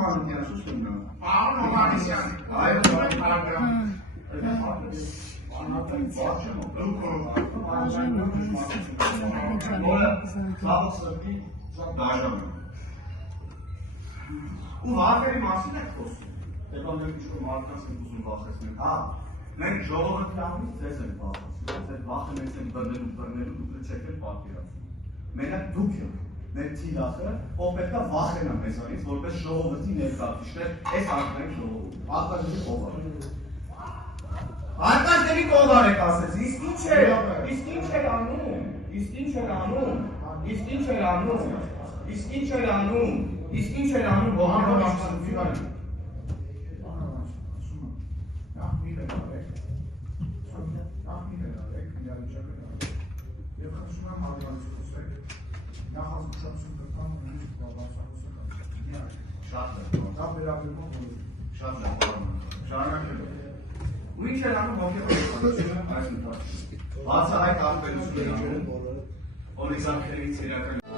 Հովհաննիսյան սուսունը։ Պարոն Հովհաննիսյան։ Այո, ու վարկերի մասին եք խոսում։ Հետո մենք ինչ-որ մարդկանց ենք ուզում վախեցնել, հա։ Մենք ժողովրդի անունից ձեզ ենք վախեցնում, ձեր վախը մեզ ենք բռնելու, դուք չեք էլ պատկերացնում։ Մենակ դուք եք, մեր թիրախը, ով պետք է վախենա մեզանից, որպես ժողովրդի ներկայացուցիչներ, այս ակնային ժողովուրդ, ակնային խոհար։ Արկածների կողար եք ասեց, իսկ ինչ է անում, իսկ ինչ էր անում, ողորմով աշխատությունները։ Եվ խնդրում եմ հարվածի խոսեք, նախազգուշացում կտամ Շատ լավ, դա վերաբերում շատ լավ, շարունակելով։ Ու ինչ էր անում հոգեբանությունը այս ընթացքում։ Բացահայտ տարբերություններ անում, օրենսանքներից իրական